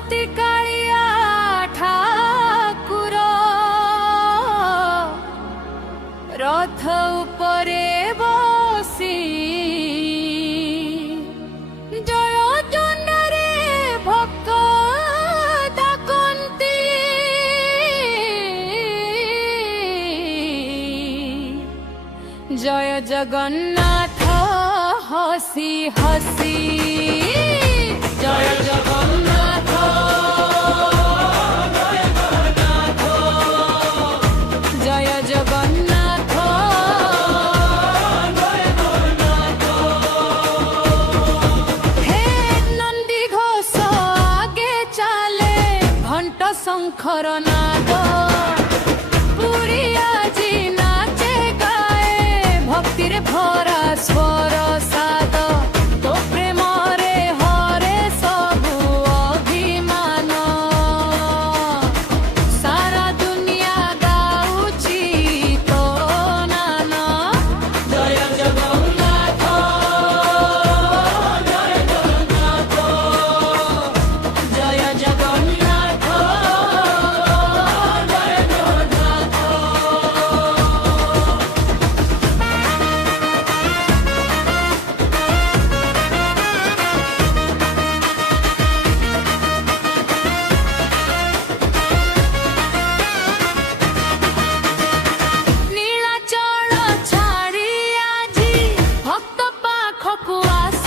ଆସୁଛନ୍ତି କାଳିଆ ଠାକୁର ରଥ ଉପରେ ବସି ଜୟ ଜନରେ ଭକ୍ତ ଡାକନ୍ତି ଜୟ ଜଗନ୍ନାଥ ହସି ହସି জয় জগন্নাথ জয় জগন্নাথ জয় জগন্নাথ জয় জগন্নাথ হে নন্দী ঘোষ আগে চালে ঘণ্ট শঙ্খর নাদ পুরী আজি নাচে গায়ে ভক্তির ভরা স্বর সাদ তো প্রেমরে হরে সবু অভিমান সারা দুনিয়া গাউছি তো নান জয় জগন্নাথ জয় জগন্নাথ জয় জগন্নাথ জয় জগন্নাথ নীলাচল ছাড়ি আজি ভক্ত পাখকু আস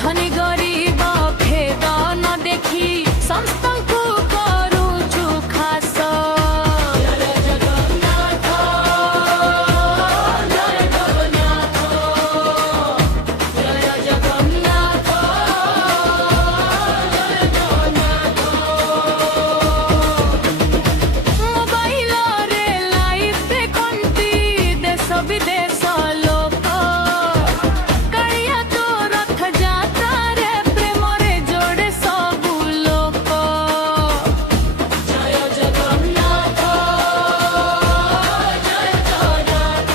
ধনী গরিব ভেদ ন দেখি সমস্তଙ୍କୁ କରୁଛୁ ଖାସ ଜୟ ଜଗନ୍ନାଥ ଜୟ ଜଗନ୍ନାଥ ଜୟ ଜଗନ୍ନାଥ ମୋବାଇଲରେ ଲାଇଭ୍ ଦେଖନ୍ତି ଦେଶ ବିଦେଶ ଲୋକ କାଳିଆ ତୋ ରଥ ଯାତ୍ରାରେ ପ୍ରେମରେ ଯୋଡ଼େ ସବୁ ଲୋକ ଜୟ ଜଗନ୍ନାଥ ଜୟ ଜଗନ୍ନାଥ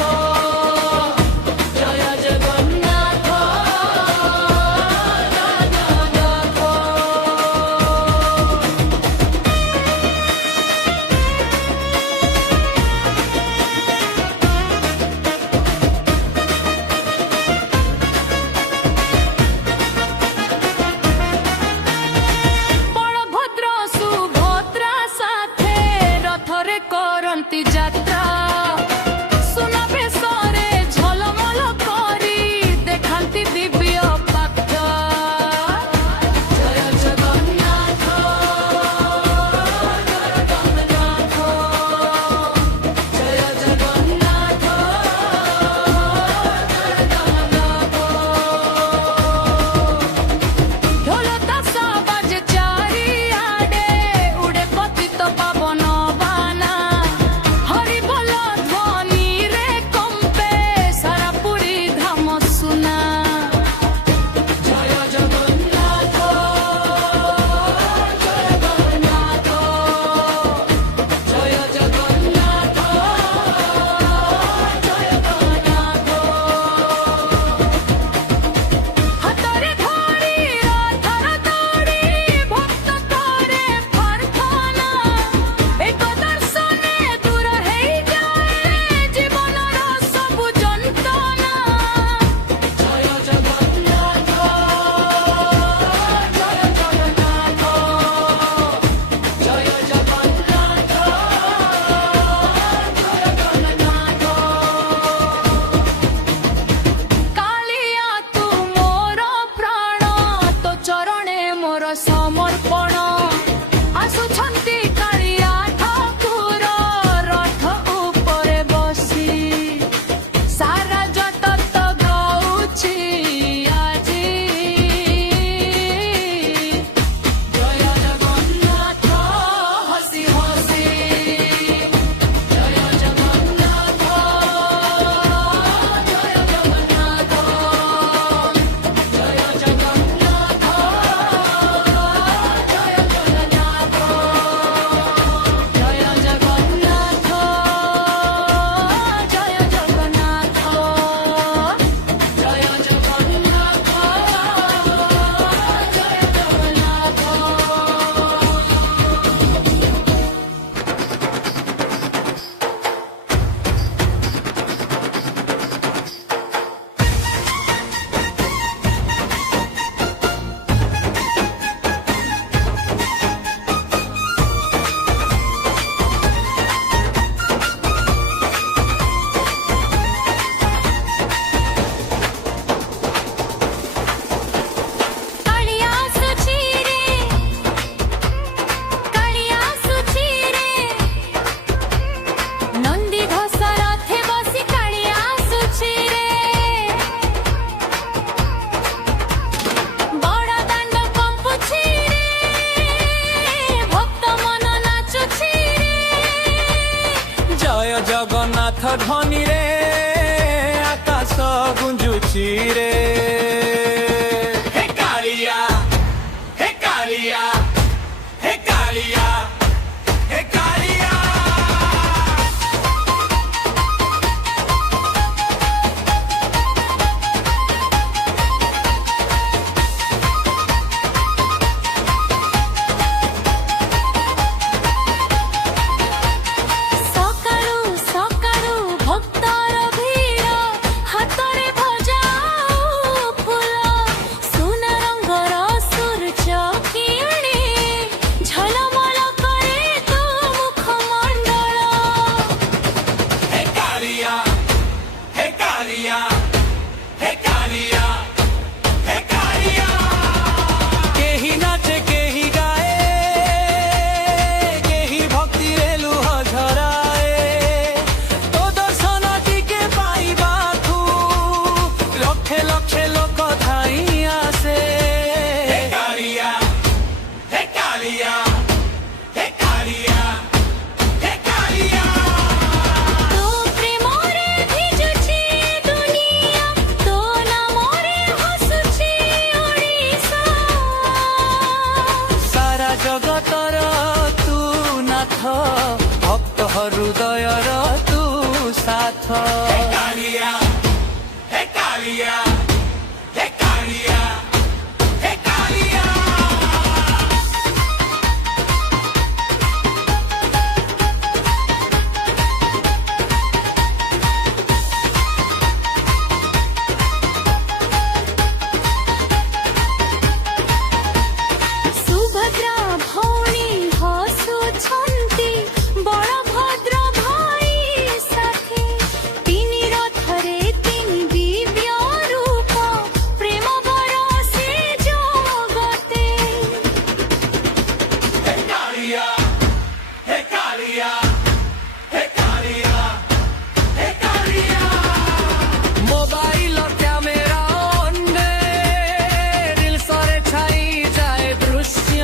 ଜୟ ଜଗନ୍ନାଥ বলভদ্র সুভদ্রা সাথে রথরে করନ୍ତି যাত্রা সুনাবেশরে ঝলমল করি দেখাନ୍ତି দিব্য পাক্ষ জয় জগন্নাথ জয় জগন্নাথ জয় জগন্নাথ ঢোল তাসা বাজে চারিআডে উড়ে পতিত পাবন বানা হরি বল ধ্বনিরে কম্পে সারা পুরী ধাম সুনা জয় জগন্নাথ জয় জগন্নাথ জয় জগন্নাথ জয় জগন্নাথ হাতরে ধরি রথর দড়ি ভক্ত করে প্রার্থনা এক দর্শনে দূর হেই যায় জীবনর সবু যন্ত্রণা জয় জগন্নাথ জয় জগন্নাথ জয় জগন্নাথ কালিয়া তু মোর প্রাণ তো চরণে মোর সমর্পণ আসুଛନ୍ତି কালিয়া ঠাকুর রথ উপরে বসি সারা জগত গাউছি আজি জয় জগন্নাথ হসি হসি জয় জগন্নাথ জয় জগন্নাথ জয় জগন্নাথ ধ্বনি রে আকাশ গুঞ্জুচি রে হে কালিয়া হে কালিয়া হে কালিয়া হে কালিয়া ସକାଳୁ ସକାଳୁ ଭକ୍ତର ଭିଡ଼ ହାତରେ ଭଜାଉ ଫୁଲ ସୁନା ରଙ୍ଗର ସୂର୍ଯ୍ୟ କିରଣେ ଝଲମଲ କରେ ତୋ ମୁଖମଣ୍ଡଳ হে কালিয়া হে কালিয়া হে কালিয়া হে কালিয়া কেহি নাচে কেহি গায়ে কেহি ভক্তিরে লুহ ঝরায়ে তো দর্শন টিকে পাইবাকু লক্ষে লক্ষে লোক ধাই আসে হে কালিয়া হে কালিয়া হে কালিয়া হে কালিয়া ତୋ ପ୍ରେମରେ ଭିଜୁଛି ଦୁନିଆ ତୋ ନାମରେ ହସୁଛି ଓଡ଼ିଶା সারা জগতর তু নাথ ভক্ত হৃদয়র তু সাথ হে কালিয়া হে কালিয়া হে কালিয়া হে কালিয়া ସୁଭଦ୍ରା ଭଉଣୀ ହସୁଛନ୍ତି ବଳଭଦ୍ର ଭାଇ ସାଥୀ ତିନି ରଥରେ ତିନି ଦିବ୍ୟ ରୂପ ପ୍ରେମ ବରଷେ ଜଗତେ হে কালিয়া হে কালিয়া হে কালিয়া হে কালিয়া মোবাইল ক্যামেরা অন্যে রিলসরে ছাই যায় দৃশ্য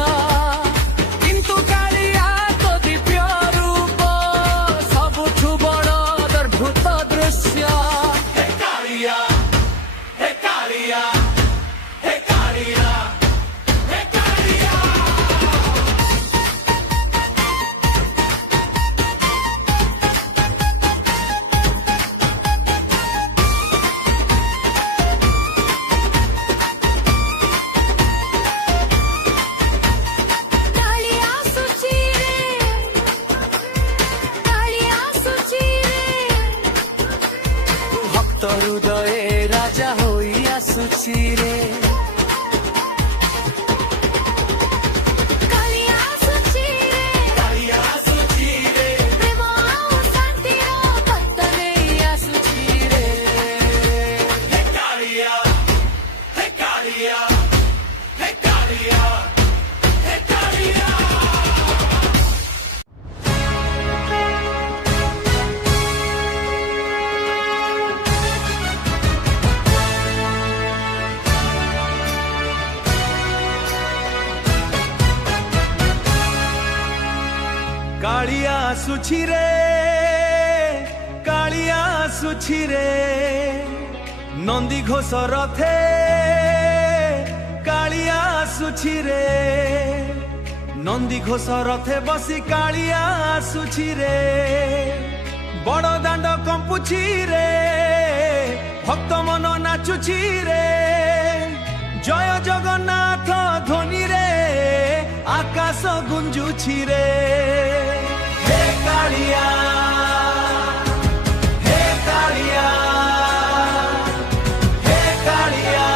কিন্তু কালিয়া তো দিব্য রূপ সবুঠু বড় অদ্ভুত দৃশ্য হে কালিয়া হে কালিয়া হে কালিয়া হে কালিয়া କାଳି ଆସୁଛି ରେ କାଳି ଆସୁଛି ରେ ভক্ত হৃদয়ে রাজা হই আসুছি রে କାଳି ଆସୁଛି ରେ ପ୍ରେମ ଆଉ ଶାନ୍ତିର ବାର୍ତ୍ତା ନେଇ আসুছি রে হে কালিয়া হে কালিয়া হে কালিয়া হে কালিয়া কালিয়া আসুছি রে কালিয়া আসুছি রে নন্দী ঘোষ রথে কালিয়া আসুছি রে নন্দী ঘোষ রথে বসি কালিয়া আসুছি রে বড় দাণ্ড কম্পুছি রে ভক্ত মন নাচুছি রে জয় জগন্নাথ ধ্বনি রে আকাশ গুঞ্জুছি রে হে কালিয়া হে কালিয়া হে কালিয়া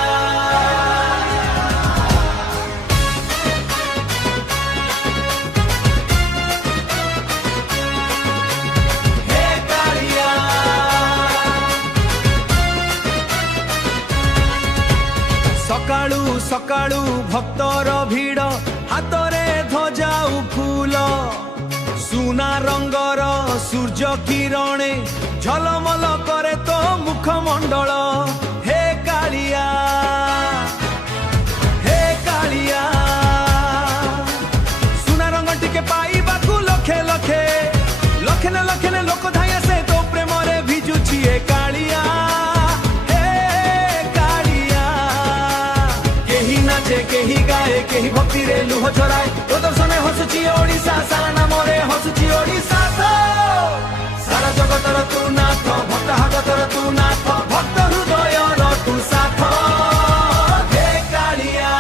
হে কালিয়া সকালু সকালু ভক্তর ভিড় হাতরে ধ্বজাউ ফুল সুনা রঙ্গর সূর্য কিরণে ঝলমল করে তো মুখমণ্ডল হে কালিয়া হে কালিয়া সুনা রঙ্গ টিকে পাইবাকু লক্ষে লক্ষে লক্ষে লক্ষে লোক ধাই আসে তো প্রেমরে जाए केही भक्ति रे लुह झराए तो दर्शने हसुची ओडिशा सारा नामरे हसुची ओडिशा तो सारा जगतर तू नाथ भक्त हागतर तू नाथ भक्त हृदयर तू साथ हे कालिया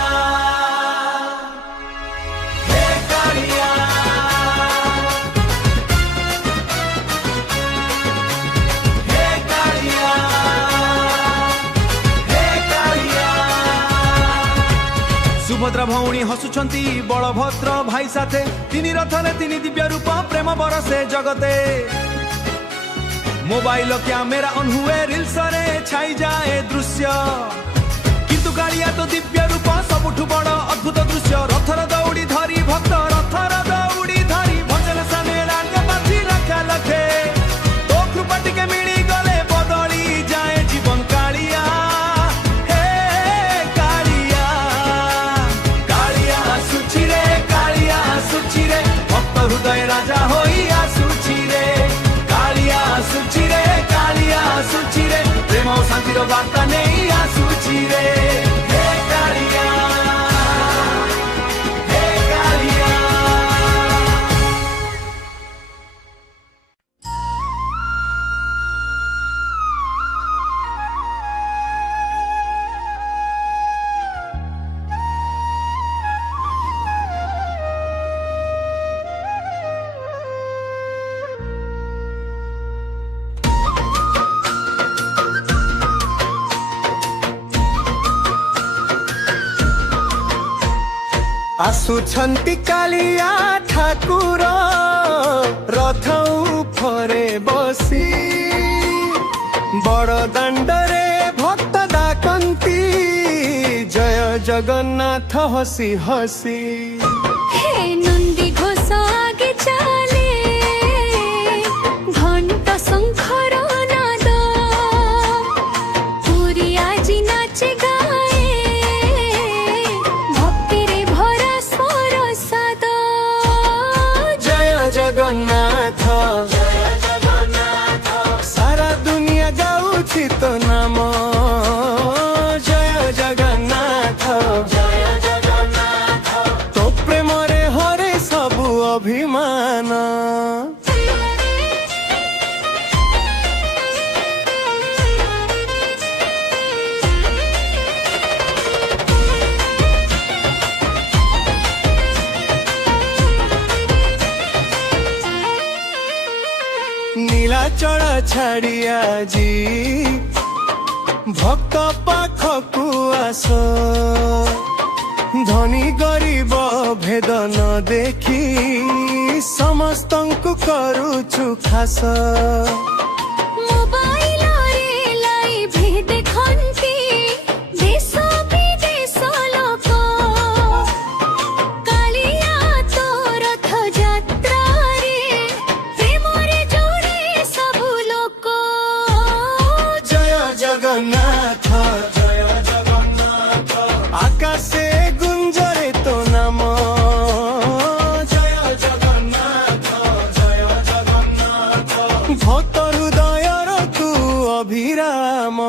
हे कालिया हे कालिया हे कालिया सुभद्रा भौणी हसुछंती बलभद्र भाई साथे तिनी रथरे तिनी दिव्य रूप प्रेम बरसे जगते मोबाइल कैमेरा ऑन हुए रील्स रे छाई जाए दृश्य किंतु कालिया तो दिव्य रूप सबुठु बड़ अद्भुत दृश्य रथर दौड़ी धरी भक्त रथर दौड़ी धरी भजन साने राग बाजी लखे लखे तो कृपा टिके मिली गले बदली जाए जीवन कालिया हे कालिया कालिया सुची रे भक्त हृदय राजा होई आसुची रे कालिया सुची रे प्रेम और शांतिर वार्ता नहीं आसुची रे हे कालिया हे कालिया आसुछंती कालिया ठाकुर रथ उपरे बसी बड़ दांडरे भक्त डाकंती जय जगन्नाथ हसी हसी हे नंदी घोष आगे चले घंटा शंखर नाद पुरी आज नाचे गाए भक्ति रे भरा स्वर साद जय जगन्नाथ सारा दुनिया गाउछि तो नाम जय जगन्नाथ तो प्रेम रे हरे सबु अभिमान नीलाचल छाड़िया जी भक्त पाखकु आस धनी गरीब भेद न देखी समस्तंकु करूछु खास मोबाइल रे लाइव देखंती देश विदेश लोक कालिया तो रथ यात्रा रे प्रेम रे जोड़े सब लोक जय जगन्नाथ आकाशे गुंजरे तो नाम जय जगन्नाथ भक्त हृदयर तू अभिराम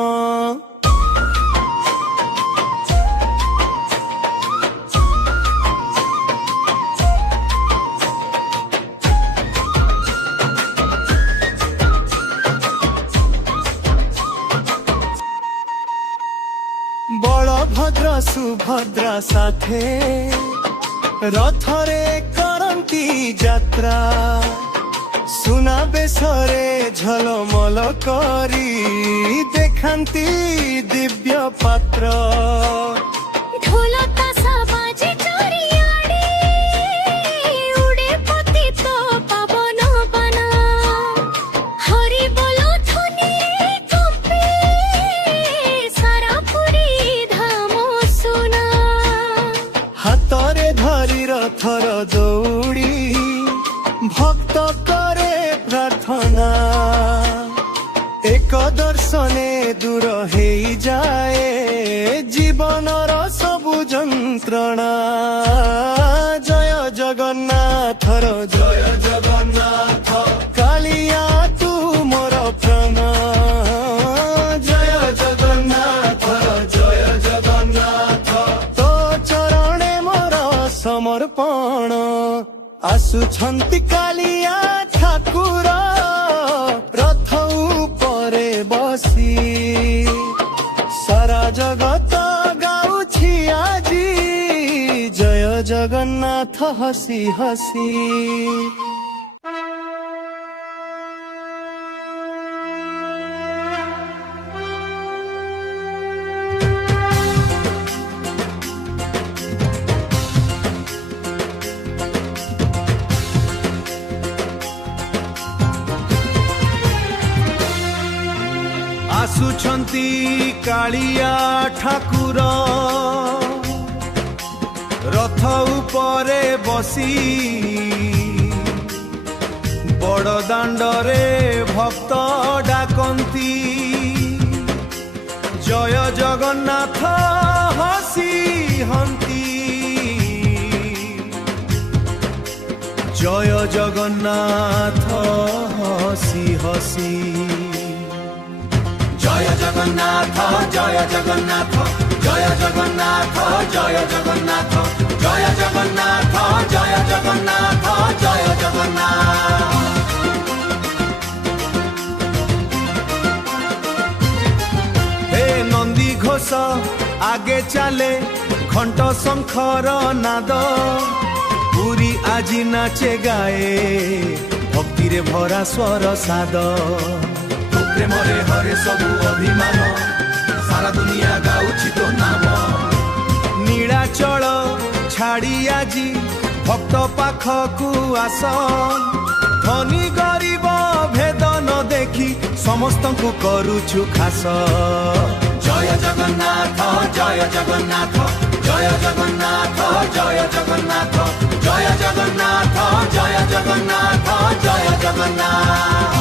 बलभद्र सुभद्रा साथे रथरे करंती यात्रा सुना बेसरे झलमल करी देखांती दिव्य पात्र ढोल ताशा बाजे चारिआडे उड़े पतित पावन बना हरि बोलो ध्वनि कपे सारा पुरी धाम सुना हातरे धरी रथर दौड़ी भक्त करे प्रार्थना एक दर्शने दूर हेई जाए जीवनर सबु जंत्रणा जय जगन्नाथर जय जगन्नाथ कालिया तू मोर प्राण जय जगन्नाथ तो चरणे ସମର୍ପଣ ଆସୁଛନ୍ତି କାଳିଆ ଠାକୁର ରଥ ଉପରେ ବସି ସାରା ଜଗତ ଗାଉଛି ଆଜି ଜୟ ଜଗନ୍ନାଥ ହସି ହସି। ଆସୁଛନ୍ତି କାଳିଆ ଠାକୁର ରଥ ଉପରେ ବସି ବଡ଼ ଦାଣ୍ଡରେ ଭକ୍ତ ଡାକନ୍ତି ଜୟ ଜଗନ୍ନାଥ ହସି ହନ୍ତି ଜୟ ଜଗନ୍ନାଥ ହସି ହସି। জয় জগন্নাথ জয় জগন্নাথ জয় জগন্নাথ জয় জগন্নাথ জয় জগন্নাথ জয় জগন্নাথ জয় জগন্নাথ। হে নন্দী ঘোষ আগে চালে ঘণ্ট শঙ্খর নাদ পুরী আজি নাচে গায়ে ভক্তিরে ভরা স্বর সাদ প্রেমরে হরে সবু অভিমান সারা দুনিয়া গাউছি তো নাম নীলাচল ছাড়ি আজি ভক্ত পাখকু আস ধনী গরিব ভেদ ন দেখি সমস্তଙ୍କୁ করুছু খাস জয় জগন্নাথ জয় জগন্নাথ জয় জগন্নাথ জয় জগন্নাথ জয় জগন্নাথ জয় জগন্নাথ জয় জগন্নাথ।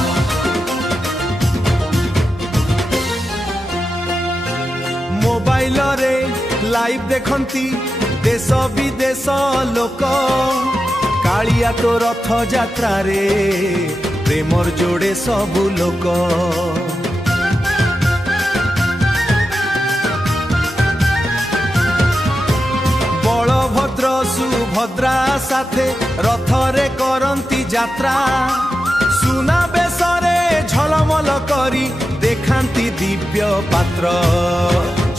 মোবাইল রে লাইভ দেখন্তি দেশ বিদেশ লোক কালিয়া তো রথ যাত্রা রে প্রেমর যোড়ে সবু লোক বলভদ্র সুভদ্রা সাথে রথরে করন্তি যাত্রা সুনা বেশরে ঝলমল করি দেখান্তি দিব্য পাত্র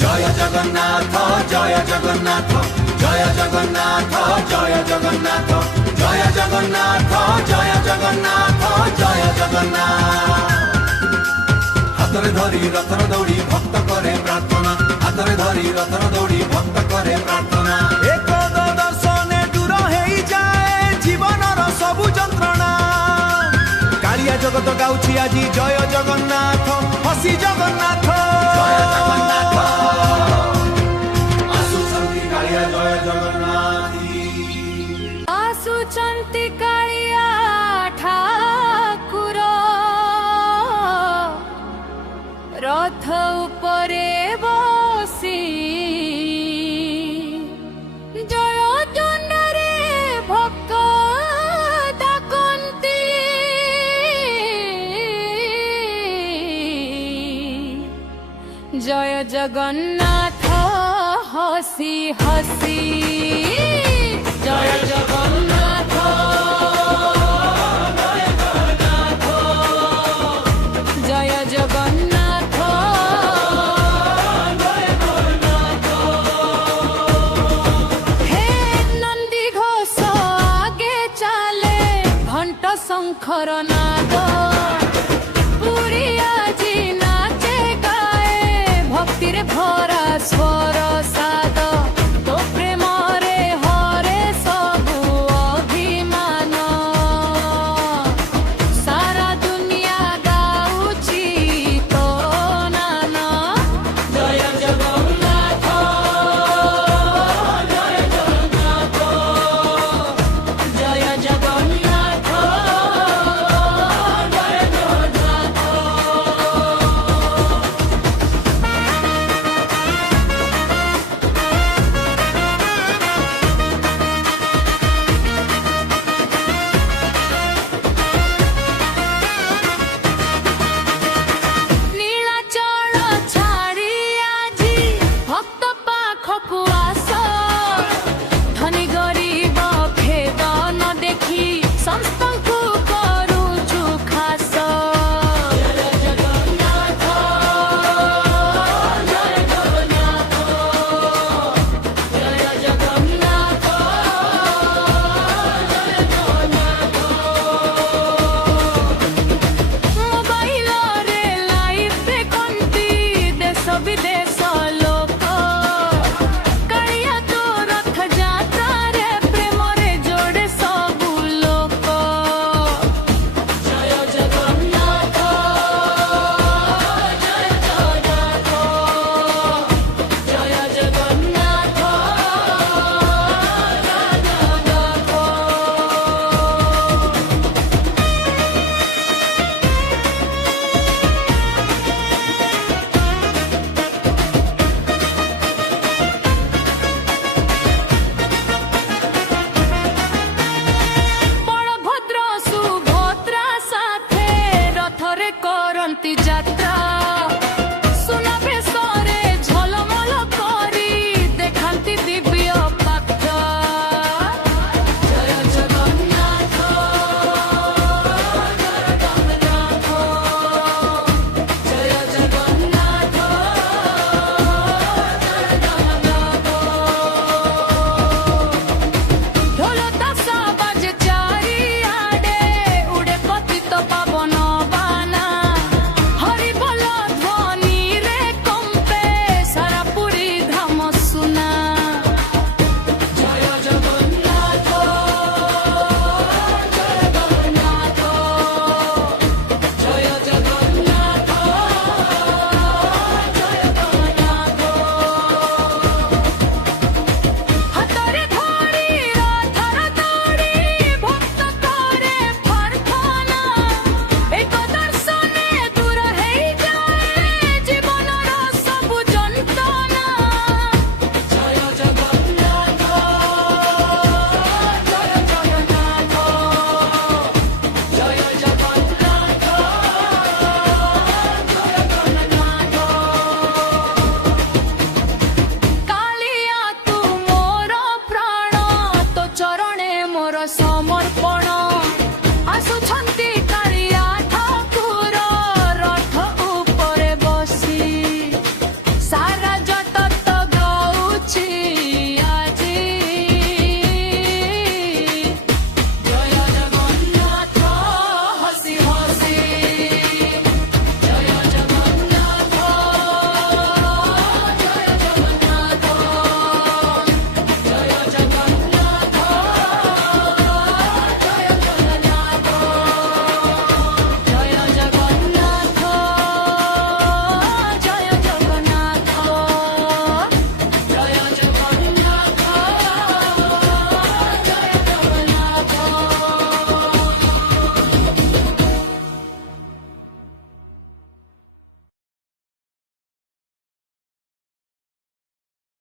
জয় জগন্নাথ জয় জগন্নাথ জয় জগন্নাথ জয় জগন্নাথ জয় জগন্নাথ জয় জগন্নাথ জয় জগন্নাথ। হাতরে ধরি রথর দৌড়ি ভক্ত করে প্রার্থনা হাতরে ধরি রথর দৌড়ি ভক্ত করে প্রার্থনা এক দর্শনে দূর হয়ে যায় জীবনর সবু যন্ত্রণা কালিয়া জগত গাউছি আজি জয় জগন্নাথ হসি জগন্নাথ জয় জগন্নাথ আସୁଛନ୍ତି কালিয়া জয় জগন্নাথ ଆସୁଛନ୍ତି କାଳିଆ ଠାକୁର ରଥ ଉପରେ ବସି ଜୟ ଜନରେ ଭକ୍ତ ଡାକନ୍ତି জয় জগন্নাথ হসি হসি জয় জগন্নাথ জয় জগন্নাথ হে নন্দী ঘোষ আগে চালে ঘণ্ট শঙ্খর নাদ পুরী আজি নাচে গায়ে ভক্তিরে ভরা স্বর সা